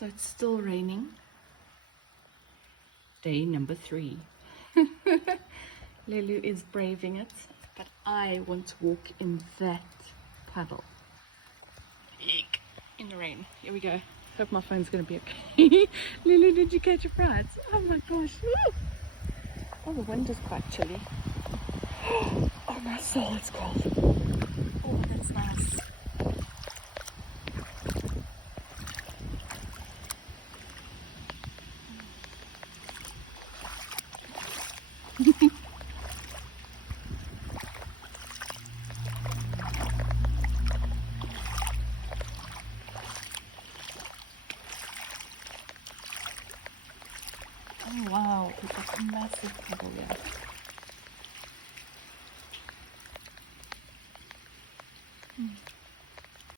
So it's still raining. Day number 3. Lelu is braving it, but I want to walk in that puddle. Eek. In the rain. Here we go. Hope my phone's going to be okay. Lulu, did you catch a fright? Oh my gosh. Woo. Oh, the wind is quite chilly. Oh my soul, it's cold. Oh, that's nice. Oh wow, it's like a massive puddle here.